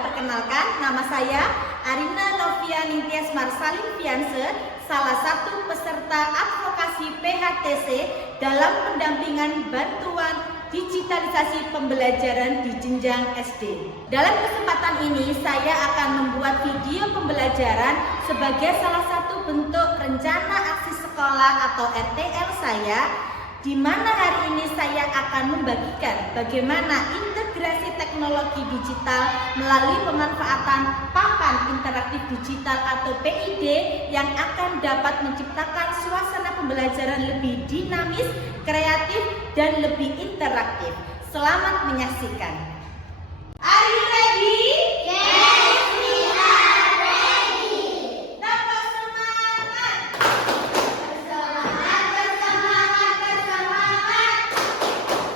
perkenalkan nama saya Arina Novia Nintias Marsalin Fianse, salah satu peserta advokasi PHTC dalam pendampingan bantuan digitalisasi pembelajaran di jenjang SD. Dalam kesempatan ini saya akan membuat video pembelajaran sebagai salah satu bentuk rencana aksi sekolah atau RTL saya, di mana hari ini saya akan membagikan bagaimana integrasi teknologi digital melalui pemanfaatan papan interaktif digital atau PID yang akan dapat menciptakan suasana pembelajaran lebih dinamis, kreatif, dan lebih interaktif. Selamat menyaksikan. Are you ready? Yes, we are ready. Tambah semangat. Bersemangat, bersemangat, bersemangat.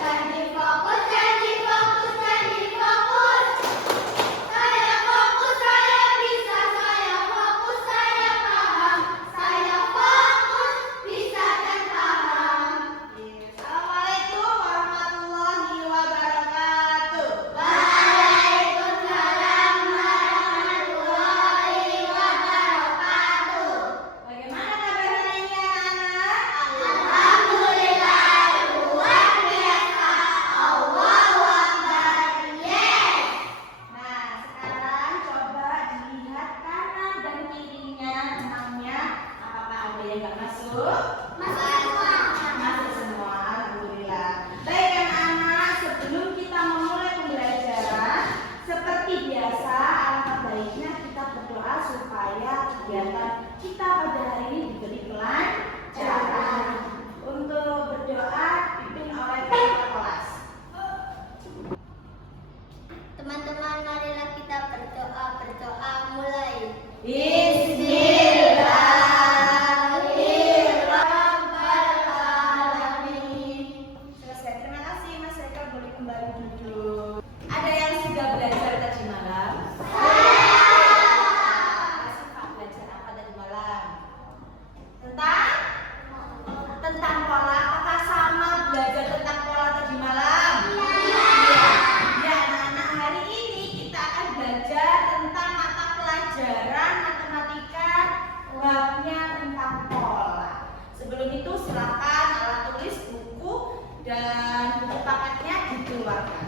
Ganti fokus, ganti fokus, ganti fokus. Saya fokus, saya bisa, saya fokus, saya paham. Saya fokus, bisa dan paham. Assalamualaikum warahmatullahi wabarakatuh. Waalaikumsalam warahmatullahi wabarakatuh. Bagaimana kabar hari ini anak-anak? Alhamdulillah, luar biasa. Allahu Akbar. Yes. Nah, sekarang coba dilihat kanan dan kirinya enamnya. Apakah ada yang nggak masuk? Masuk semua, alhamdulillah. Baik anak-anak, sebelum kita memulai pembelajaran, seperti biasa, alangkah baiknya kita berdoa supaya kegiatan kita pada hari ini diberi kelancaran. Untuk berdoa dipimpin oleh ketua kelas. Teman-teman, marilah kita berdoa mulai. Bismillahirrahmanirrahim. Selesai. Terima kasih Mas Eka, boleh kembali duduk. Ada yang sudah belajar tadi malam? Masih Pak, belajar apa tadi malam? Tentang pola. Apakah sama belajar tentang pola tadi malam? Ya, anak-anak, hari ini kita akan belajar tentang mata pelajaran matematika babnya tentang pola. Sebelum itu silakan alat tulis, buku, dan buku paketnya dikeluarkan.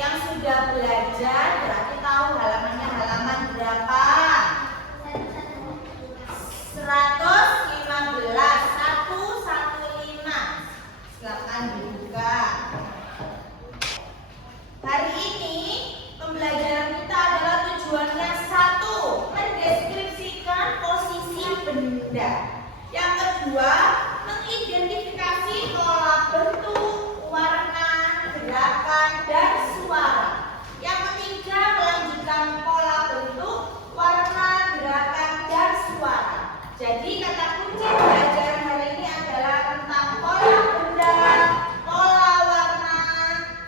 Yang sudah belajar berarti tahu halamannya halaman berapa? 115. Silakan dibuka. Hari ini pembelajaran kita adalah tujuannya satu, mendeskripsikan posisi benda. Yang kedua, mengidentifikasi pola bentuk, warna, gerakan, dan suara. Yang ketiga, melanjutkan pola bentuk, warna, gerakan, dan suara. Jadi kata kunci pelajaran hari ini adalah tentang pola benda, pola warna,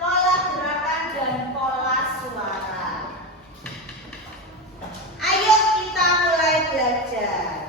pola gerakan, dan pola suara. Ayo kita mulai belajar.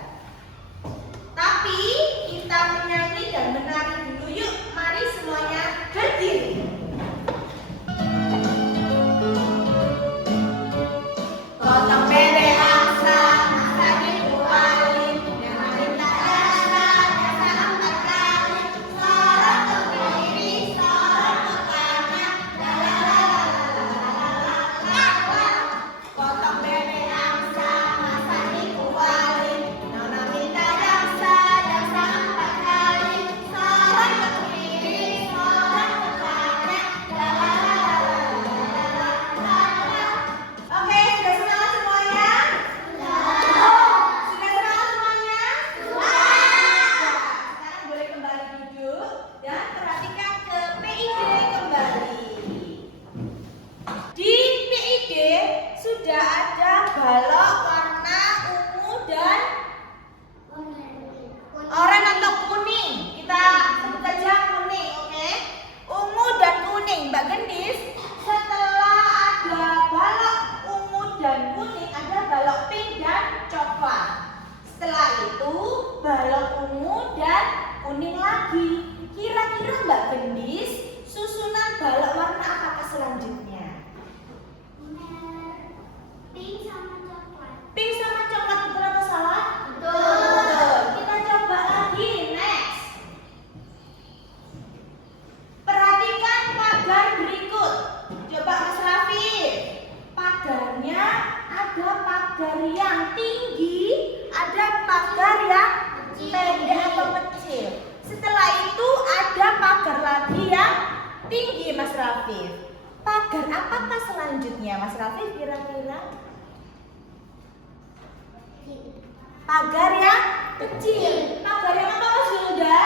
tinggi, Mas Rafif. Pagar apakah selanjutnya, Mas Rafif kira-kira? Pagar yang kecil. Pagar yang apa, Mas Yunda?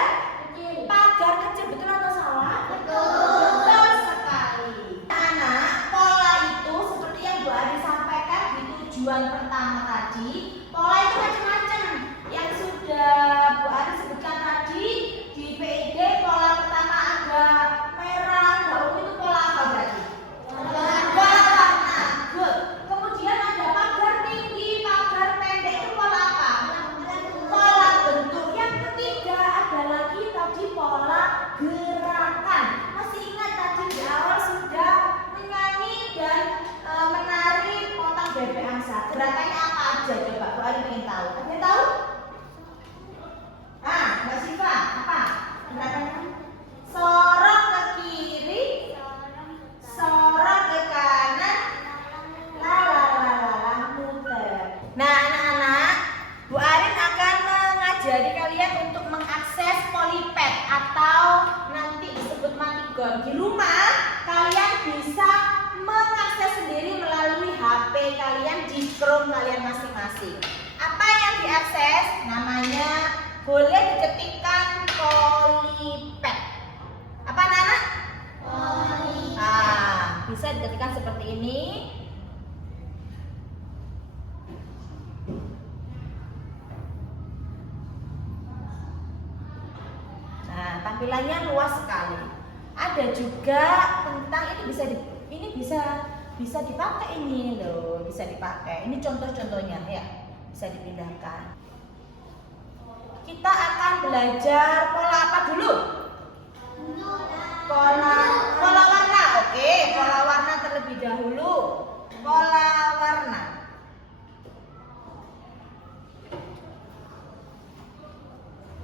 Pagar kecil, betul atau salah? Betul sekali. Anak, pola itu seperti yang Bu Ari sampaikan di tujuan pertama tadi. Pola itu macam-macam. Yang sudah Bu Ari sebutkan tadi di PID, pola pertama agak merah, daun itu pola apa berarti? Pola warna. Good. Kemudian ada pagar tinggi, pagar pendek, itu pola apa? Pola bentuk. Yang ketiga ada lagi tadi pola gerakan. Masih ingat tadi di awal sudah menyanyi dan menari potong bebek angsa. Gerakannya apa aja coba? Bu Ari ingin tahu. Ada yang tahu? Ah, Mbak Siva, apa gerakannya? Sorot ke kiri, sorot ke kanan, la muter. Nah, anak-anak, Bu Arin akan mengajari kalian untuk mengakses Polypad atau nanti disebut Matigon. Di rumah kalian bisa mengakses sendiri melalui HP kalian di Chrome kalian masing-masing. Apa yang diakses? Namanya boleh diketikkan Polypad. Apa anak-anak? Bisa diketikkan seperti ini. Nah, tampilannya luas sekali. Ada juga tentang ini bisa dipakai ini loh, bisa dipakai. Ini contoh-contohnya ya, bisa dipindahkan. Kita akan belajar pola apa dulu? Pola warna. Oke, pola warna terlebih dahulu. Pola warna.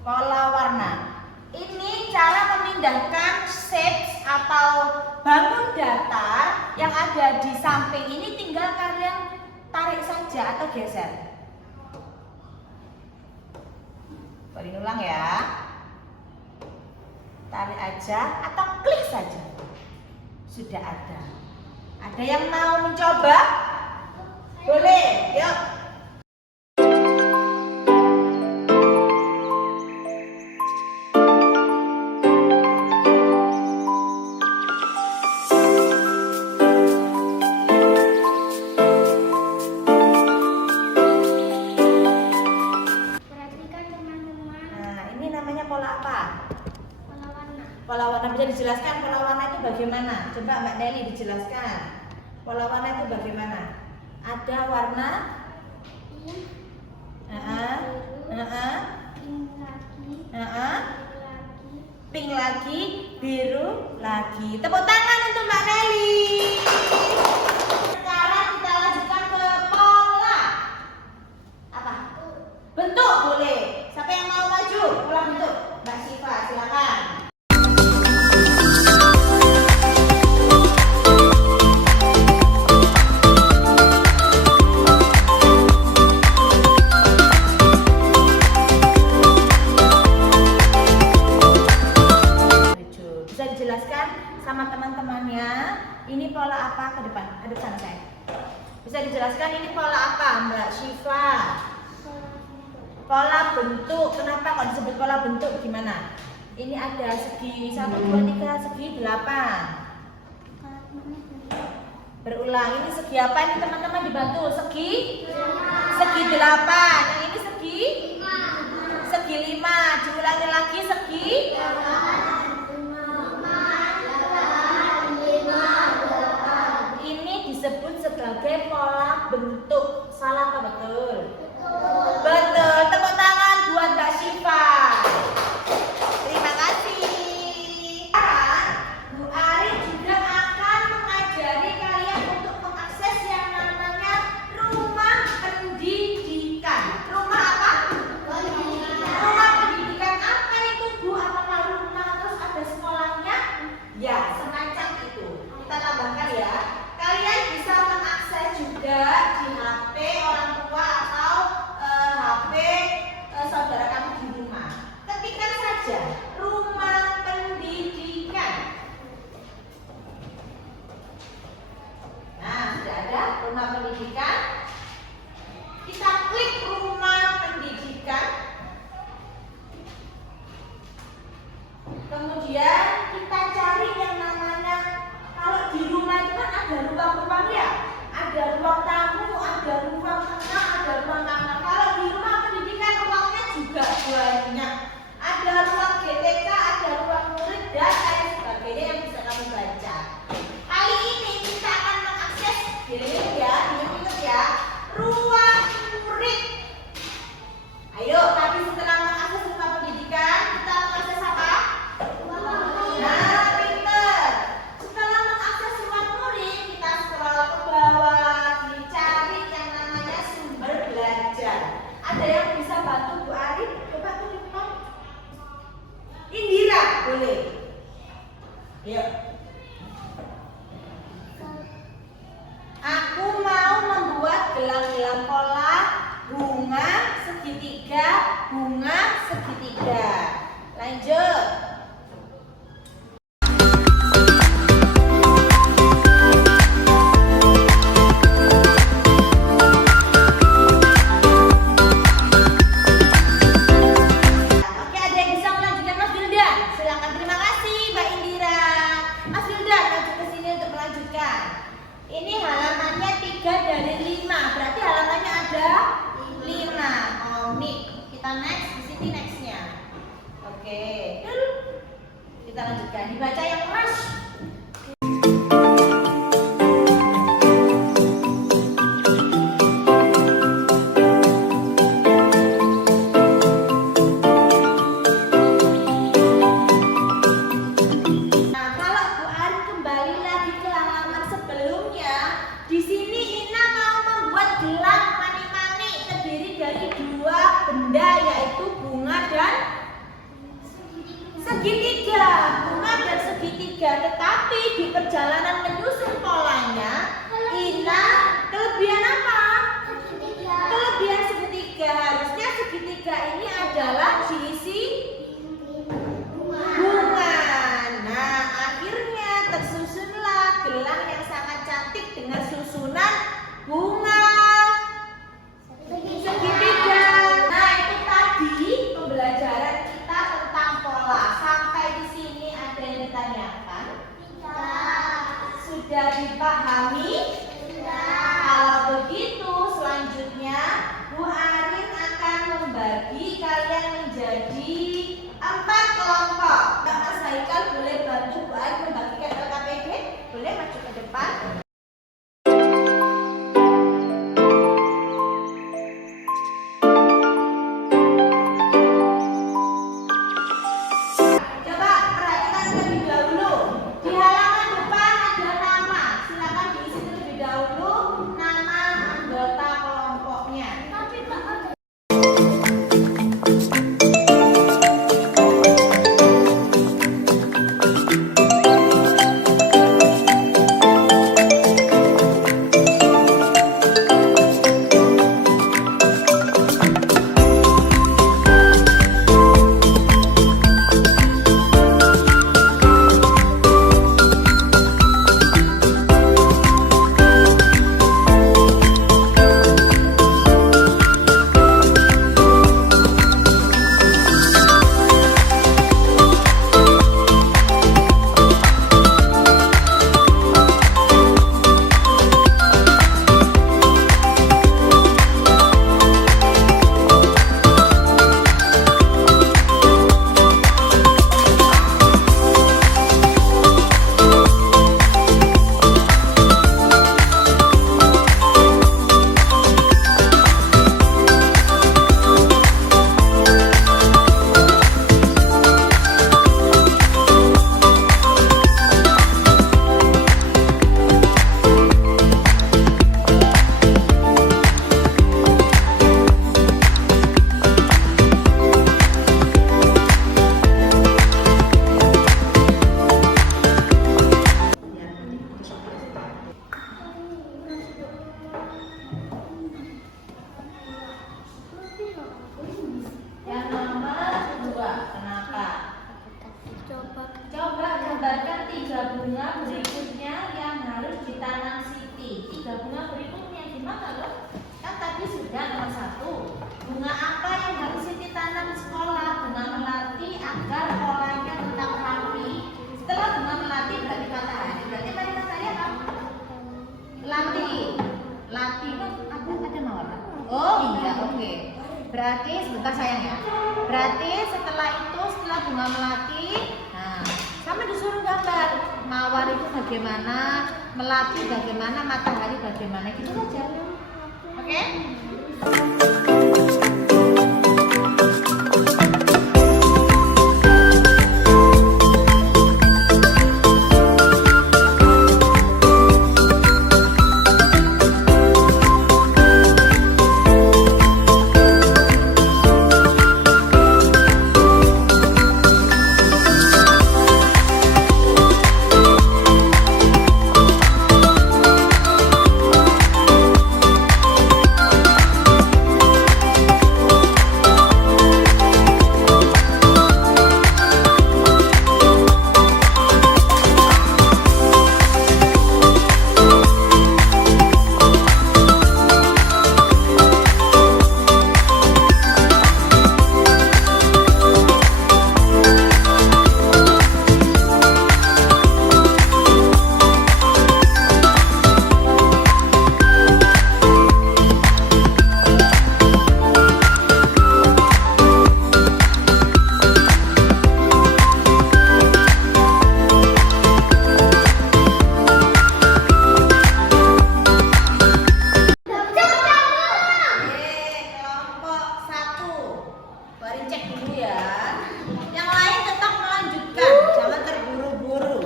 Pola warna. Ini cara memindahkan shapes atau bangun datar yang ada di samping ini, tinggal kalian tarik saja atau geser. Beri ulang ya. Tarik aja atau klik saja. Sudah ada. Ada yang mau mencoba? Boleh, yuk. Pola warna bisa dijelaskan pola warna itu bagaimana? Coba Mbak Nelly dijelaskan. Pola warna itu bagaimana? Ada warna pink lagi, biru lagi. Tepuk tangan untuk Mbak Nelly. Sekarang kita lanjutkan ke pola apa? Bentuk boleh. Siapa yang mau maju? Pola bentuk. Mbak Siva, silakan. Sama teman-temannya, ini pola apa ke depan? Aduk sana saya. Bisa dijelaskan ini pola apa, Mbak Syifa? Pola bentuk. Kenapa kok disebut pola bentuk? Gimana? Ini ada segi 1, 2, 3, segi 8. Berulang. Ini segi apa ini teman-teman, dibantu? Segi 8. Yang ini segi 5. Diulangi lagi segi 8. Disebut sebagai pola bentuk. Salah apa betul? Betul. Tepuk tangan buat Mbak Syifa. Terima kasih. Sekarang Bu Ari juga akan mengajari kalian untuk mengakses yang namanya rumah pendidikan. Rumah apa? bantu Bu Ari? Coba ke depan. Indira, boleh. Yuk. Aku mau membuat gelang-gelang pola bunga segitiga, bunga segitiga. Lanjut. Oke, ada yang bisa melanjutkan Mas Wildan? Silakan, terima kasih Mbak Indira. Mas Wildan, maju ke sini untuk melanjutkan. Ini halamannya 3 dari 5, berarti halamannya ada 5. Oh, nih, kita next, di sini nextnya. Oke, kita lanjutkan. Dibaca yang keras. Nah, kalau Bu Ari kembali lagi ke halaman sebelumnya, di sini Ina mau membuat gelang mani-mani terdiri dari 2 benda, yaitu bunga dan segitiga. Bunga dan segitiga, tetapi di perjalanan menyusun polanya, Ina kelebihan apa? Kelebihan segitiga. Harusnya segitiga ini adalah diisi bunga. Nah, akhirnya tersusunlah gelang yang sangat cantik dengan susunan bunga segitiga. Nah, itu tadi pembelajaran kita tentang pola. Sampai di sini ada yang ditanyakan? Sudah dipahami? Kalau begitu, selanjutnya Bu Arin akan membagi kalian menjadi 4 kelompok. Mas Haikal boleh bantu Bu Arin membagikan LKPD? Boleh maju ke depan? Coba perhatikan terlebih dahulu. Di halaman depan ada nama. Silakan diisi terlebih dahulu nama anggota kelompoknya. Yang nomor 2, kenapa? Coba gambarkan 3 bunga berikutnya yang harus ditanam Siti. 3 bunga berikutnya gimana loh? Kan tadi sudah nomor 1. Bunga apa yang harus Siti tanam di sekolah? Bunga melati agar polanya tetap rapi. Setelah bunga melati berarti matahari. Berarti tadi matahari apa? Lati. Lati kan ada warna. Oh iya, oke. Berarti sebentar sayang ya. Berarti setelah itu, setelah bunga melati, nah sama disuruh gambar mawar itu bagaimana, melati bagaimana, matahari bagaimana, gitu saja. Oke? dicek dulu ya. Yang lain tetap melanjutkan, jangan terburu-buru.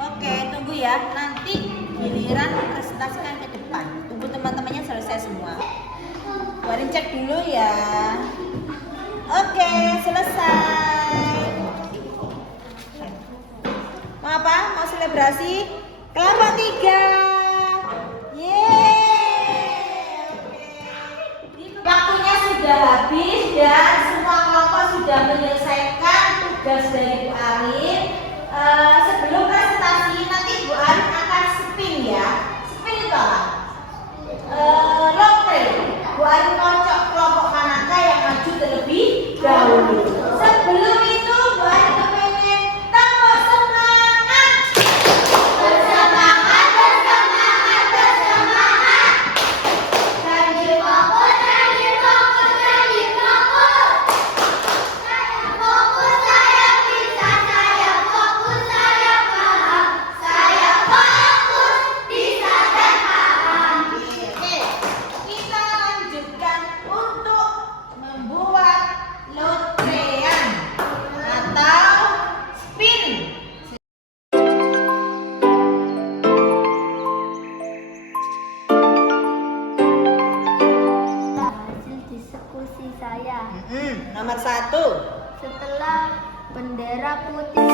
Oke, tunggu ya. Nanti giliran presentasikan ke depan. Tunggu teman-temannya selesai semua. Warin cek dulu ya. Oke, selesai. Mau apa? Mau selebrasi? Kelompok 3. Yeay. Oke. Waktunya sudah habis dan semua kelompok sudah menyelesaikan tugas dari Bu Arin. Sebelum presentasi nanti Bu Arin akan spin ya. Spin itu apa? Lotre. Bu Arin kocok kelompok manakah yang maju terlebih dahulu. Sebelum itu Bu Arin kepengen tambah semangat. Bersemangat, bersemangat, bersemangat. Janji fokus, janji fokus, janji fokus. Saya fokus, saya bisa, saya fokus, saya paham. Saya fokus, bisa dan paham. Oke, kita lanjutkan untuk membuat lotrean atau spin. Hasil diskusi saya Nomor 1. setelah bendera putih.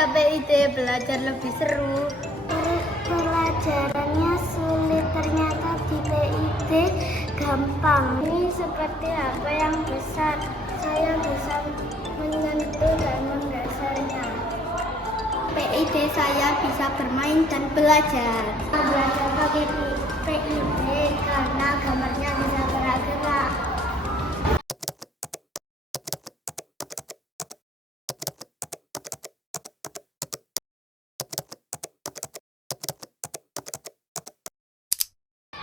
ada PIT belajar lebih seru. Pelajarannya sulit, ternyata di PIT gampang. Ini seperti HP yang besar, saya bisa menyentuh dan menggesernya. PIT saya bisa bermain dan belajar. Belajar pakai PIT karena gambarnya bisa gerak-gerak.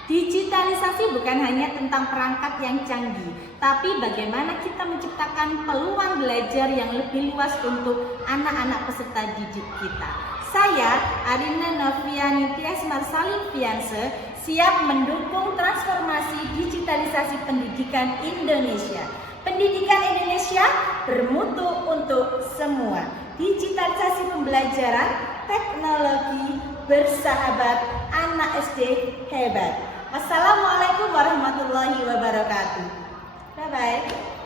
Digitalisasi bukan hanya tentang perangkat yang canggih, tapi bagaimana kita menciptakan peluang belajar yang lebih luas untuk anak-anak peserta didik kita. Saya, Arina Novia Nitias Marsalin Fianse, siap mendukung transformasi digitalisasi pendidikan Indonesia. Pendidikan Indonesia bermutu untuk semua. Digitalisasi pembelajaran, teknologi, bersahabat, anak SD hebat. Wassalamualaikum warahmatullahi wabarakatuh. Bye-bye.